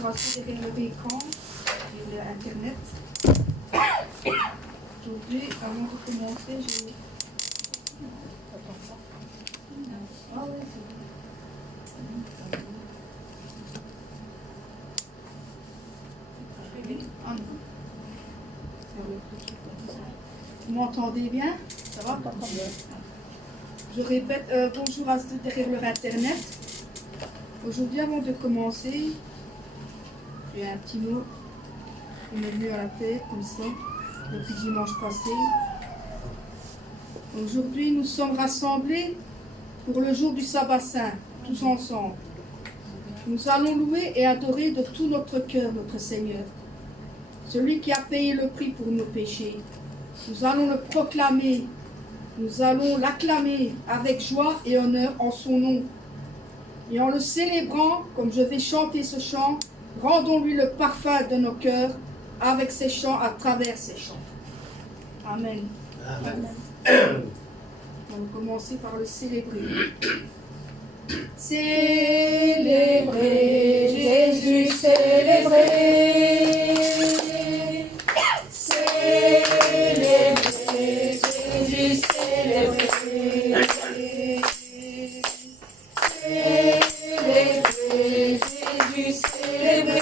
toujours assis derrière leur écran et Internet. Aujourd'hui, avant de commencer, je... Ah oui, c'est bon. Ah non. Vous m'entendez bien? Ça va? Je répète, bonjour à ceux derrière leur Internet. Aujourd'hui, avant de commencer, j'ai un petit mot qui m'est venu à la tête, comme ça, depuis dimanche passé. Aujourd'hui, nous sommes rassemblés pour le jour du sabbat saint, tous ensemble. Nous allons louer et adorer de tout notre cœur notre Seigneur, celui qui a payé le prix pour nos péchés. Nous allons le proclamer, nous allons l'acclamer avec joie et honneur en son nom. Et en le célébrant, comme je vais chanter ce chant, rendons-lui le parfum de nos cœurs avec ces chants, à travers ces chants. Amen. Amen. On va commencer par le célébrer. Célébrer, Jésus, célébrer. Célébrer, Jésus, célébrer. Célébrer, Jésus, célébrer.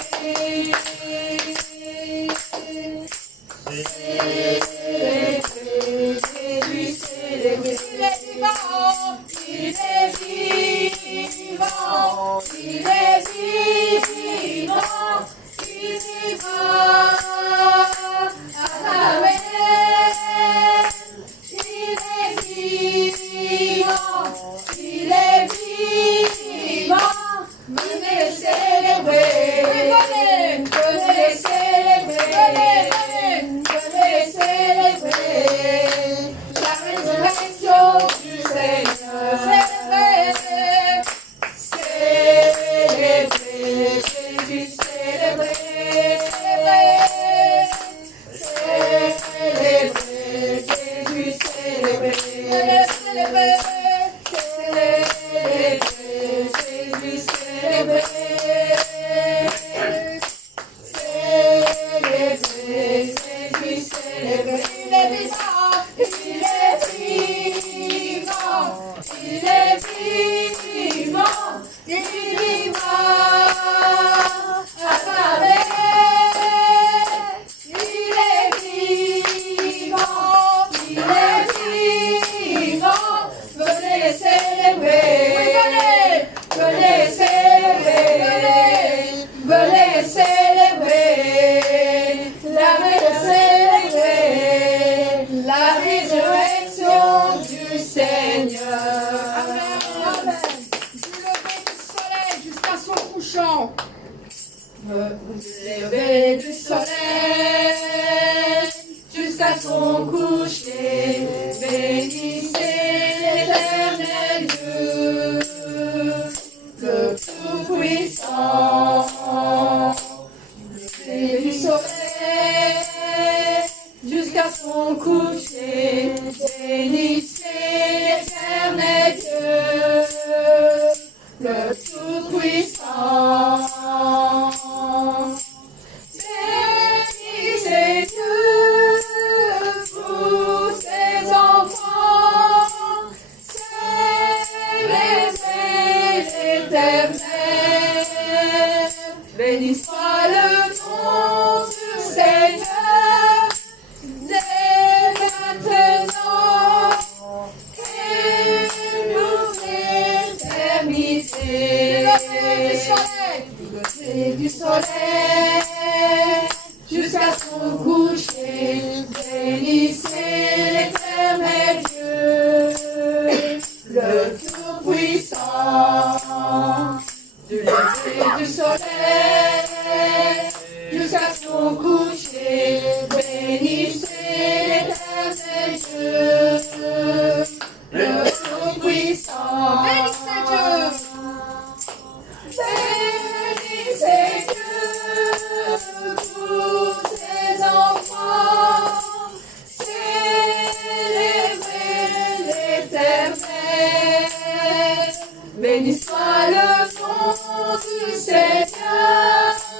Béni soit le nom du Seigneur.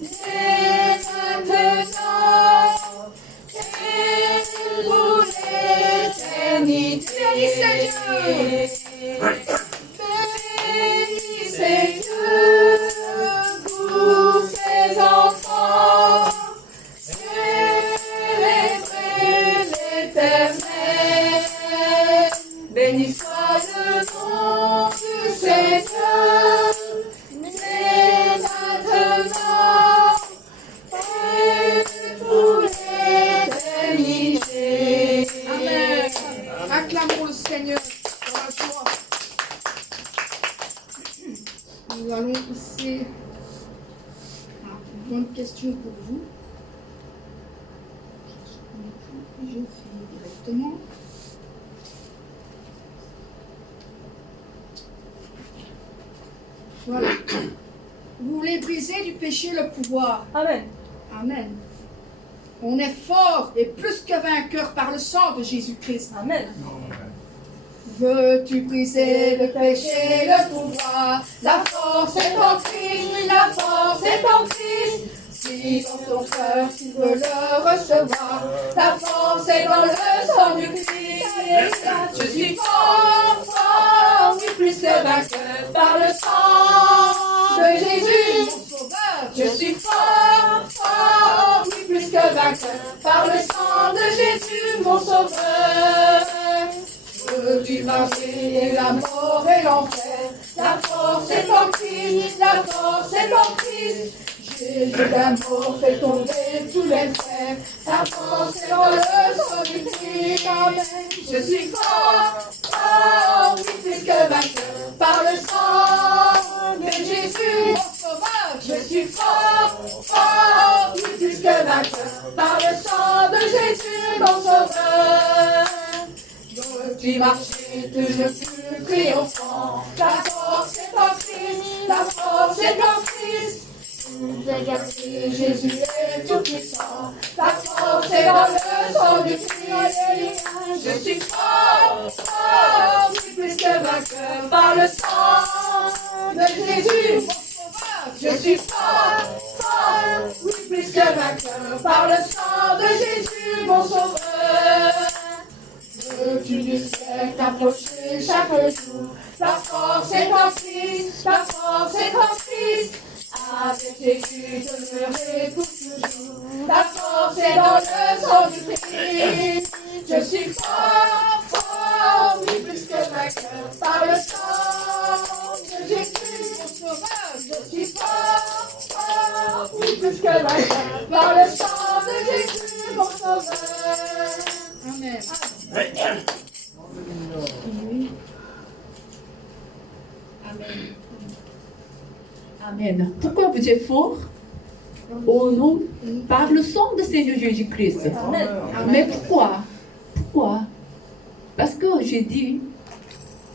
dès maintenant et pour l'éternité. Bénissez Dieu pour ses enfants. Célébrez l'Éternel. Béni soit le nom du Seigneur, dès maintenant et pour l'éternité. Amen. Acclamons le Seigneur dans la joie. Nous allons ici. Une bonne question pour vous. Je fais directement. Voilà. Vous voulez briser du péché le pouvoir. Amen. Amen. On est fort et plus que vainqueur par le sang de Jésus-Christ. Amen. Veux-tu briser le péché, le pouvoir? La force est en Christ, la force est en Christ. Si dans ton cœur tu veux le recevoir, la force est dans le sang du Christ. Je suis fort, fort, oui, plus que vainqueur par le sang de Jésus, mon sauveur. Je suis fort, fort, oui, plus que vainqueur par le sang de Jésus, mon sauveur. Veux-tu marcher la mort et l'enfer? La force est en Christ, la force est en Christ. Jésus d'amour fait tomber tous les frères. La force est dans le sang du Christ. Amen. Je suis fort, fort, oui, plus que vainqueur par le sang de Jésus, mon sauveur. Je suis fort, fort, oui, plus que vainqueur par le sang de Jésus, mon sauveur. Veux-tu marcher toujours plus triomphant? La force est en Christ, la force est en Christ. Regardez, Jésus est tout puissant. La force est dans le sang du Christ. Je suis fort, fort, oui, plus que vainqueur par le sang de Jésus, mon sauveur. Je suis fort, fort, oui, plus que vainqueur par le sang de Jésus, mon sauveur. Veux-tu du ciel t'approcher chaque jour? La force est en Christ, la force est en Christ. Avec Jésus demeurer pour toujours. La force est dans le sang du Christ. Je suis fort, fort, oui, plus que vainqueur par le sang de Jésus, mon sauveur. Je suis fort, fort, oui, plus que vainqueur par le sang de Jésus, mon sauveur. Amen. Amen. Amen. Pourquoi vous êtes fort? Au nom, par le sang de Seigneur Jésus-Christ. Amen. Mais pourquoi? Pourquoi? Parce que j'ai dit,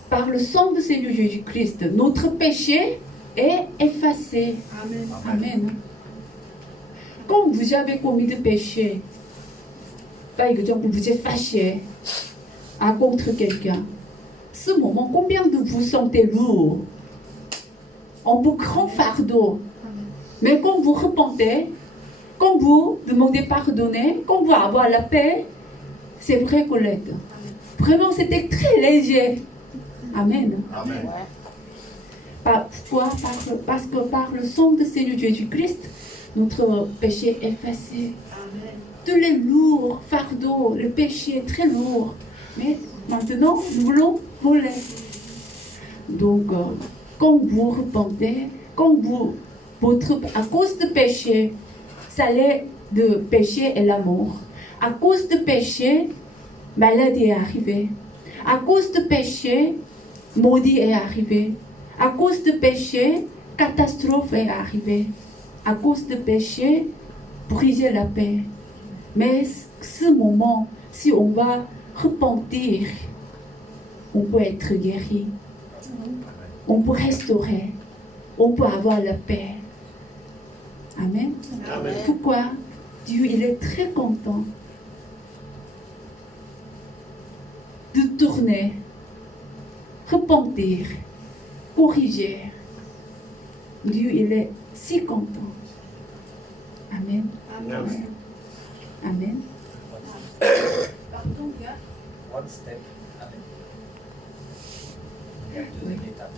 par le sang de Seigneur Jésus-Christ, notre péché est effacé. Amen. Amen. Quand vous avez commis de péché, par exemple, vous êtes fâché contre quelqu'un, ce moment, combien de vous sentez lourd, en beaucoup grand fardeau? Mais quand vous repentez, quand vous demandez pardonner, quand vous avez la paix, c'est vrai, Colette. Vraiment, c'était très léger. Amen. Amen. Pourquoi? Parce que par le sang de Seigneur Jésus-Christ, notre péché est effacé. Tous les lourds fardeaux, le péché est très lourd. Mais maintenant, nous voulons voler. Donc, quand vous repentez, quand vous, à cause de péché, salaire de péché est la mort. À cause de péché, maladie est arrivée. À cause de péché, maudit est arrivé. À cause de péché, catastrophe est arrivée. À cause de péché, briser la paix. Mais ce moment, si on va repentir, on peut être guéri. On peut restaurer. On peut avoir la paix. Amen. Amen. Pourquoi? Dieu, il est très content de tourner, repentir, corriger. Dieu, il est si content. Amen. Amen. Amen. Pardon, gars. One step. Amen. Et la deuxième étape.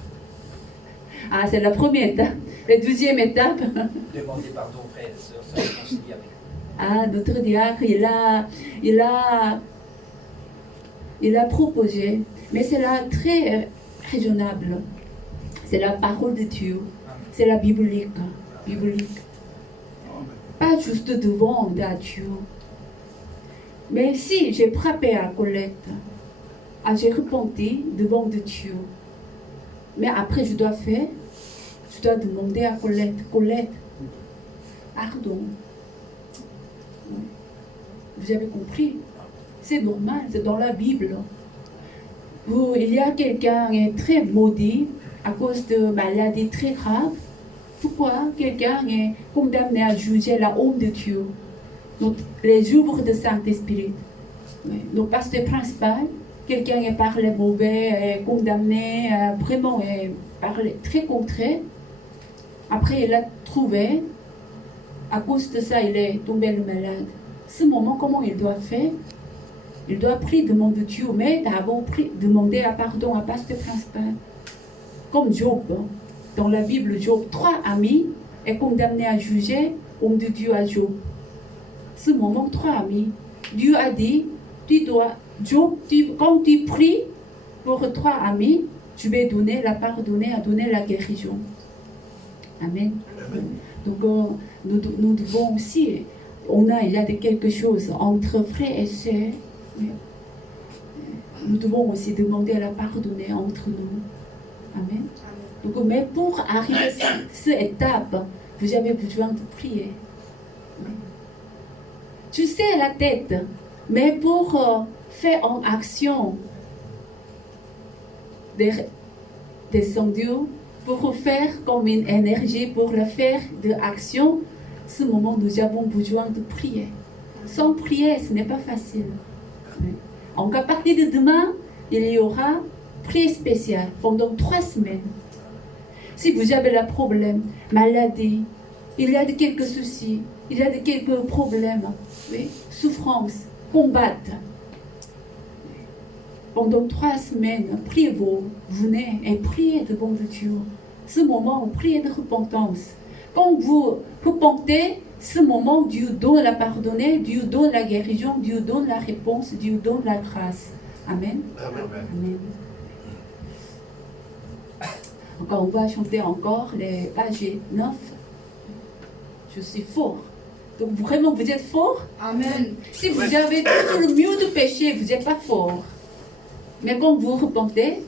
Ah, c'est la première étape. La deuxième étape. Demandez pardon aux frères et sœurs, se réconcilier avec vous. Ah, notre diacre, il a proposé, mais c'est là très raisonnable. C'est la parole de Dieu. C'est la biblique. Pas juste devant Dieu. Mais si j'ai frappé à Colette, j'ai repenti devant Dieu. Mais après, je dois demander à Colette, pardon. Vous avez compris? C'est normal, c'est dans la Bible. Il y a quelqu'un qui est très maudit à cause de maladies très graves. Pourquoi quelqu'un est condamné à juger la honte de Dieu? Donc, les œuvres de Saint-Esprit. Donc, pasteur principal, quelqu'un est parlé mauvais, est condamné, vraiment est parlé très contraire. Après, il a trouvé, à cause de ça, il est tombé le malade. Ce moment, comment il doit faire? Il doit prier, demander Dieu, mais d'abord demander pardon à pasteur principal. Comme Job, dans la Bible, Job, 3 amis est condamné à juger homme de Dieu à Job. Ce moment, 3 amis, Dieu a dit, Job, quand tu pries pour 3 amis, tu vas donner la guérison. Amen. Donc, nous devons aussi, il y a quelque chose entre frères et sœurs. Nous devons aussi demander la pardonner entre nous. Amen. Donc, mais pour arriver à cette étape, vous avez besoin de prier. Tu sais la tête, mais pour faire en action descendu, pour faire comme une énergie, pour le faire de action, ce moment nous avons besoin de prier. Sans prier, ce n'est pas facile. Donc à partir de demain, il y aura prière spéciale pendant 3 semaines. Si vous avez un problème, maladie, il y a de quelques soucis, il y a de quelques problèmes, souffrances, combattre. Pendant 3 semaines, priez-vous, venez et priez devant Dieu. Ce moment, priez de repentance. Quand vous repentez, ce moment, Dieu donne la pardonner, Dieu donne la guérison, Dieu donne la réponse, Dieu donne la grâce. Amen. Amen. Encore, on va chanter encore les pages 9. Je suis fort. Donc vraiment, vous êtes fort. Amen. Si vous avez toujours le mieux de péché, vous n'êtes pas fort. Mais quand vous repentez,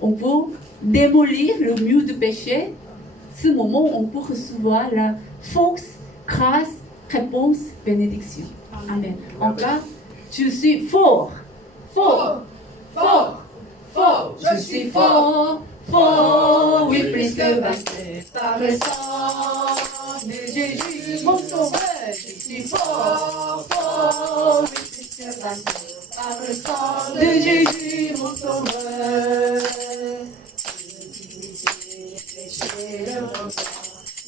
on peut démolir le mur de péché. Ce moment, on peut recevoir la force, grâce, réponse, bénédiction. Amen. Encore, je suis fort, fort, fort, fort. Je suis fort, fort, oui, plus que vainqueur par le sang de Jésus, mon sauveur. Je suis fort, fort, oui, plus que vainqueur par le sang de Jésus, mon sauveur.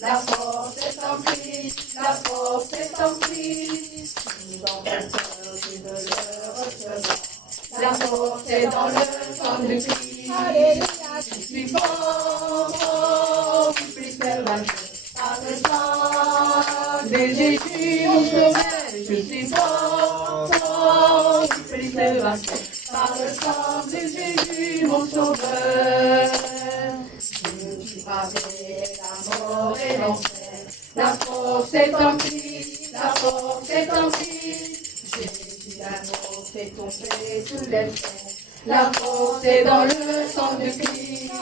La force est en Christ, la force est en Christ. Dans ton cœur, tu ne le recevras. La force est dans le sang de Christ. Alléluia, je suis fort, fort, plus que vainqueur. Par le sang de Jésus, mon sauveur, je suis fort, fort, plus que vainqueur. Par le sang de Jésus, mon sauveur. Avec la mort et l'enfer, la force est en Christ, la force est en Christ. Jésus l'amour fait tomber tous les frères, la force est dans le sang de Christ.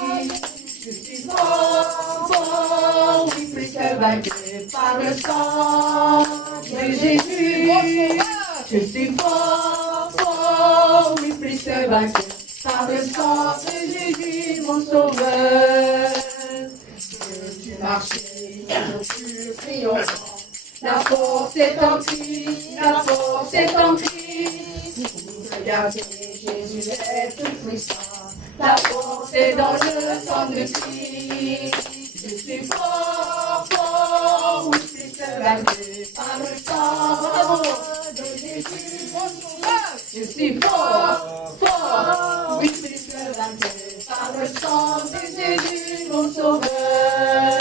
Je suis fort, fort, oui, plus que vainqueur par le sang de Jésus. Je suis fort, fort, oui, plus que vainqueur par le sang de Jésus, mon sauveur. Tu marchais toujours plus triomphant. La force est en Christ, la force est en Christ. Regardez, Jésus est tout puissant. La force est dans le sang de Christ. Je suis fort, fort, oui, vaincu par le sang, bravo, de Jésus, mon sauveur. Je suis fort, fort, oui, plus que vaincu par le sang de Jésus, mon sauveur.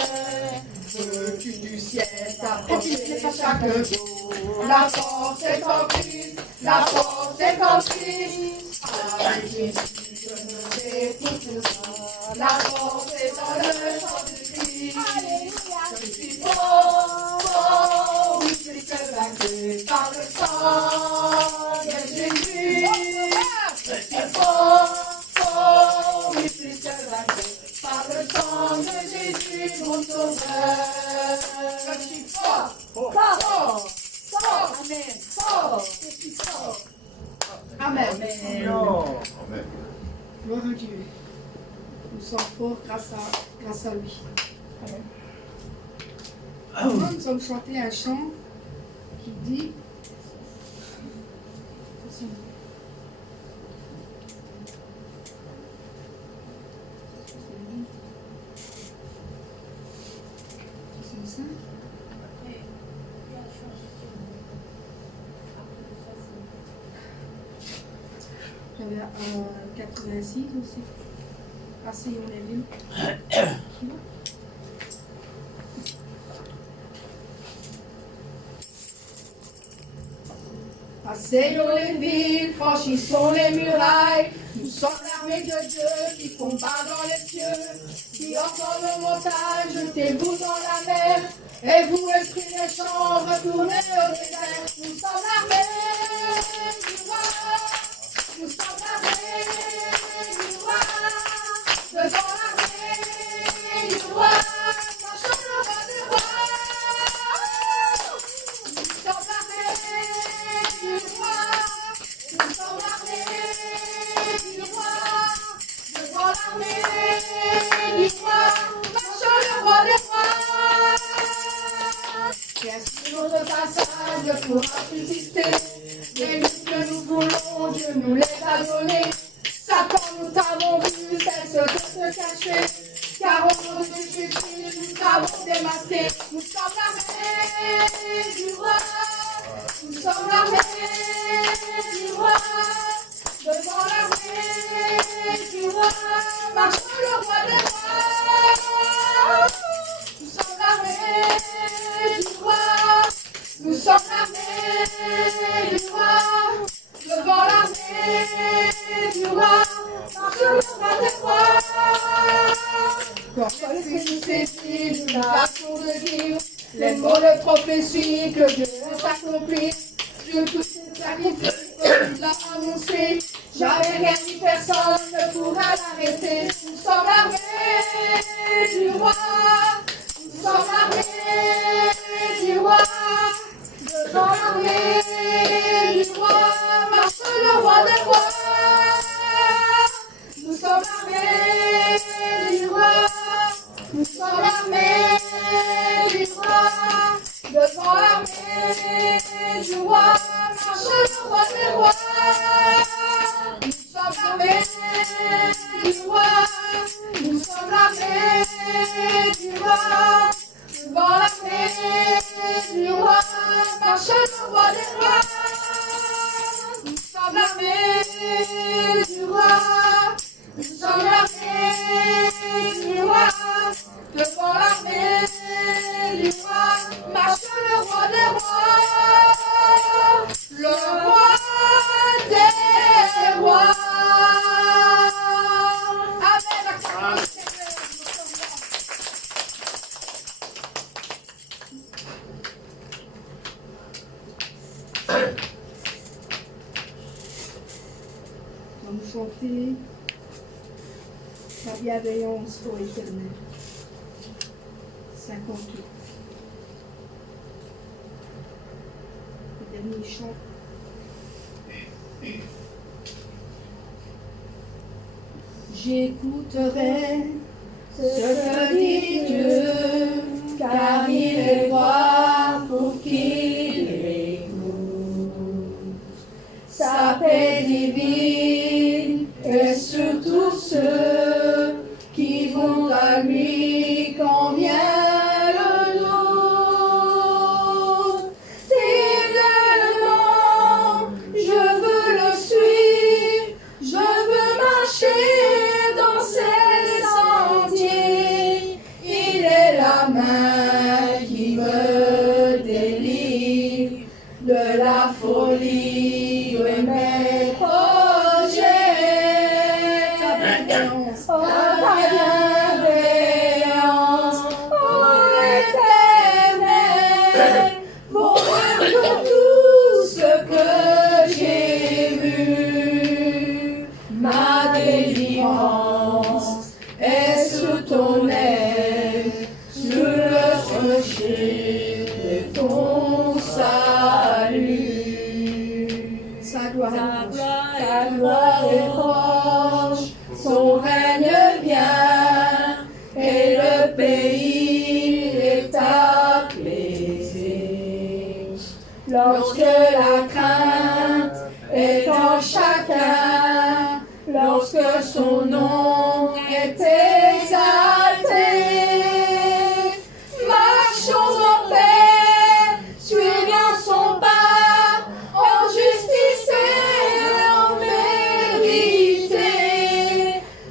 Veux-tu du ciel t'approcher chaque jour? La force est en Christ, la force est en Christ. Avec Jésus, je me détruis tout ça. La force est dans le sang de Christ. Je suis fort, fort, oui, plus que vaincu par le sang de Jésus. Je suis fort, fort, oui, plus que vaincu par le sang de Jésus, mon sauveur. Je suis fort, fort, fort, amen, fort, je suis fort. Amen. Amen. Gloire à Dieu. Nous sommes forts grâce à lui. Maintenant, nous allons chanter un chant qui dit j'avais 86 aussi. Asseyons les villes. Asseyons les villes, franchissons les murailles. Nous sommes l'armée de Dieu qui combat dans les cieux. Qui entend nos montagnes, jetez-vous dans la mer. Et vous, esprit des champs, retournez au désert. Nous sommes l'armée du roi. Nous sommes l'armée du roi. Devant l'armée du roi. Marchons le roi du roi. Nous sommes l'armée du roi. Nous sommes l'armée du roi. Devant l'armée du roi. Marchons le roi des rois. Qu'est-ce que notre passage ne pourra subsister? Les luttes que nous voulons, Dieu nous les a données. Satan, nous t'avons vu, cesse de se cacher. Car au nom de Jésus, nous t'avons démasqué. Nous sommes l'armée du roi. Nous sommes l'armée du roi. Devant l'armée du roi, marchons le roi des rois. Nous sommes l'armée du roi. Nous sommes l'armée du roi. Devant l'armée du roi, marchons le roi des rois. Quand l'Esprit nous saisit, nous n'arrêtons de dire les mots de prophétie que Dieu a accomplis. Dieu tout s'est sacrifié, il l'a annoncé. Jamais rien ni personne ne pourra l'arrêter. Nous sommes l'armée du roi. Nous sommes l'armée du roi. Devant l'armée du roi, marche le roi des rois. Nous sommes l'armée du roi. Nous sommes l'armée du roi. Devant l'armée du roi, marche le roi des rois. Nous sommes l'armée du roi. Nous sommes l'armée du roi. Devant l'armée du roi, marche le roi des rois. Nous sommes l'armée du roi. Nous sommes l'armée du roi. Devant l'armée du roi, marche le roi des rois. Le roi des rois. Amen. Nous allons chanter ta bienveillance, ô Éternel. 58. Le dernier chant. J'écouterai ce que dit Dieu, car il est droit pour qu'il écoute. Sa paix divine est sur tous ceux qui vont à lui quand vient le doute. ta main qui me délivre de la folie de mes projets. Ta bienveillance, oh l'Éternel, vaut mieux que tout ce que j'ai vu. Ma délivrance est sous ton aile, sous le rocher de ton salut. Sa gloire est proche. Ta gloire est proche, son règne vient, et le pays est apaisé. Lorsque la crainte est en chacun, lorsque son nom est exalté, marchons en paix, suivons son pas, en justice et en vérité.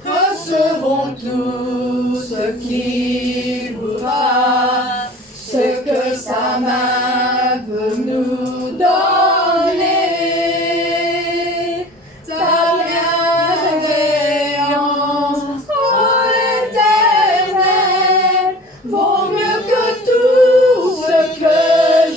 Recevons tout ce qu'il voudra, ce que sa main veut nous donner. Ta bienveillance, oh l'Éternel, vaut mieux que tout ce que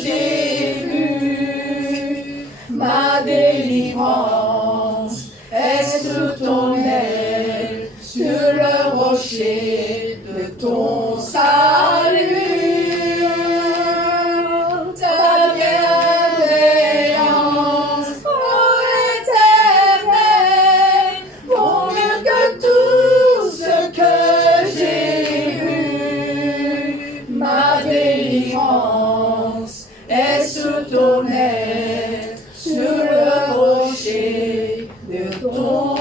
j'ai vu. Ma délivrance est sous ton aile, sur le rocher de ton salut. Ta bienveillance, oh l'Éternel, vaut mieux que tout ce que j'ai vu. Ma délivrance est sous ton aile, sur le rocher de ton